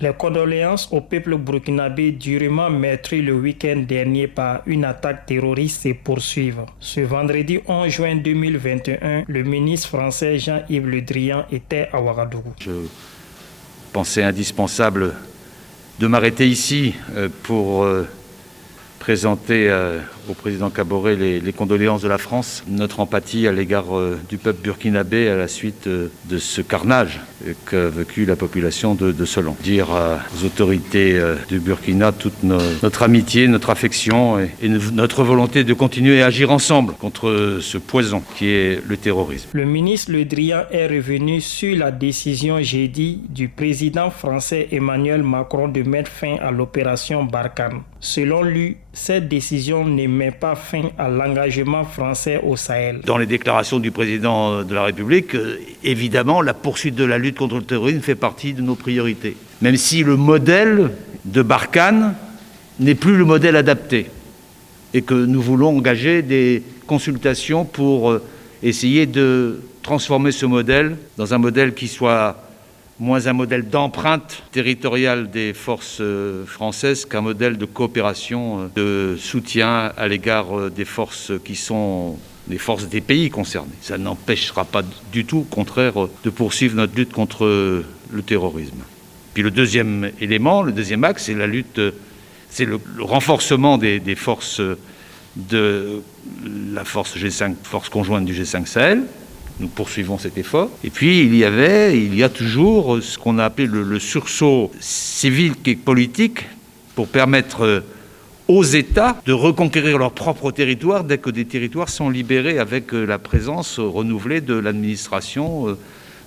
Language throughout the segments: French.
Les condoléances au peuple burkinabé durement meurtri le week-end dernier par une attaque terroriste se poursuivent. Ce vendredi 11 juin 2021, le ministre français Jean-Yves Le Drian était à Ouagadougou. Je pensais indispensable de m'arrêter ici pour présenter au président Kaboré les condoléances de la France, notre empathie à l'égard du peuple burkinabé à la suite de ce carnage qu'a vécu la population de Solan. Dire aux autorités du Burkina toute notre amitié, notre affection et notre volonté de continuer à agir ensemble contre ce poison qui est le terrorisme. Le ministre Le Drian est revenu sur la décision jeudi du président français Emmanuel Macron de mettre fin à l'opération Barkhane. Selon lui, cette décision ne met pas fin à l'engagement français au Sahel. Dans les déclarations du président de la République, évidemment, la poursuite de la lutte contre le terrorisme fait partie de nos priorités. Même si le modèle de Barkhane n'est plus le modèle adapté et que nous voulons engager des consultations pour essayer de transformer ce modèle dans un modèle qui soit moins un modèle d'empreinte territoriale des forces françaises qu'un modèle de coopération, de soutien à l'égard des forces qui sont les forces des pays concernés. Ça n'empêchera pas du tout, au contraire, de poursuivre notre lutte contre le terrorisme. Puis le deuxième élément, le deuxième axe, c'est la lutte, c'est le renforcement des forces de la force G5, force conjointe du G5 Sahel. Nous poursuivons cet effort. Et puis, il y a toujours ce qu'on a appelé le sursaut civil et politique pour permettre aux États de reconquérir leur propre territoire dès que des territoires sont libérés avec la présence renouvelée de l'administration,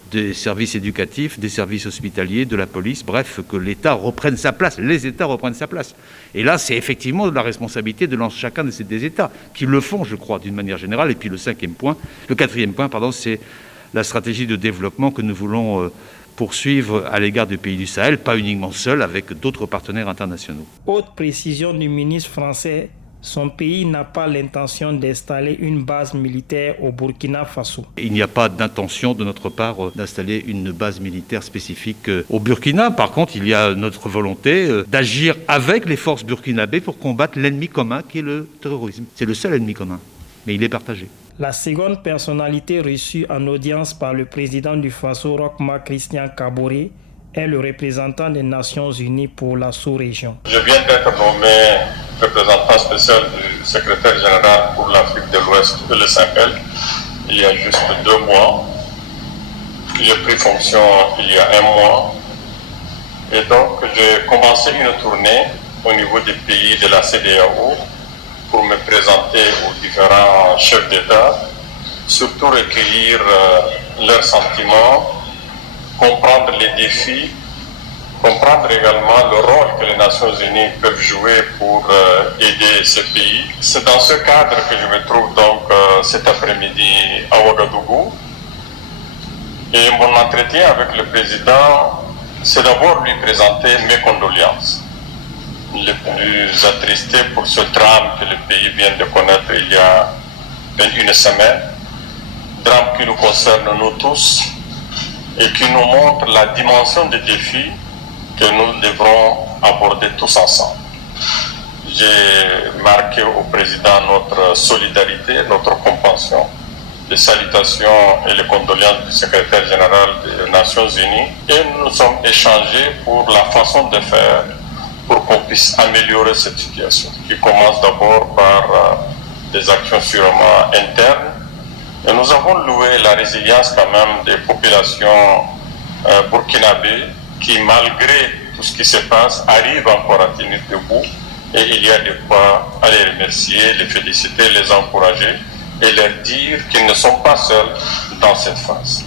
des services éducatifs, des services hospitaliers, de la police, bref, que l'État reprenne sa place, les États reprennent sa place. Et là, c'est effectivement de la responsabilité de chacun de ces des États, qui le font, je crois, d'une manière générale. Et puis le quatrième point, c'est la stratégie de développement que nous voulons poursuivre à l'égard du pays du Sahel, pas uniquement seul, avec d'autres partenaires internationaux. Autre précision du ministre français, son pays n'a pas l'intention d'installer une base militaire au Burkina Faso. Il n'y a pas d'intention de notre part d'installer une base militaire spécifique au Burkina. Par contre, il y a notre volonté d'agir avec les forces burkinabées pour combattre l'ennemi commun qui est le terrorisme. C'est le seul ennemi commun, mais il est partagé. La seconde personnalité reçue en audience par le président du Faso, Roch-Marc Christian Kaboré, est le représentant des Nations Unies pour la sous-région. Je viens d'être nommé représentant spécial du secrétaire général pour l'Afrique de l'Ouest et le Sahel il y a juste 2 mois. J'ai pris fonction il y a 1 mois. Et donc, j'ai commencé une tournée au niveau des pays de la CEDEAO pour me présenter aux différents chefs d'État, surtout recueillir leurs sentiments, comprendre les défis, comprendre également le rôle que les Nations Unies peuvent jouer pour aider ces pays. C'est dans ce cadre que je me trouve donc cet après-midi à Ouagadougou. Et mon entretien avec le président, c'est d'abord lui présenter mes condoléances. Le plus attristé pour ce drame que le pays vient de connaître il y a une semaine, drame qui nous concerne nous tous et qui nous montre la dimension des défis que nous devrons aborder tous ensemble. J'ai marqué au président notre solidarité, notre compassion, les salutations et les condoléances du secrétaire général des Nations Unies et nous nous sommes échangés pour la façon de faire pour qu'on puisse améliorer cette situation, qui commence d'abord par des actions sûrement internes. Et nous avons loué la résilience quand même des populations burkinabées qui, malgré tout ce qui se passe, arrivent encore à tenir debout. Et il y a de quoi à les remercier, les féliciter, les encourager et leur dire qu'ils ne sont pas seuls dans cette phase.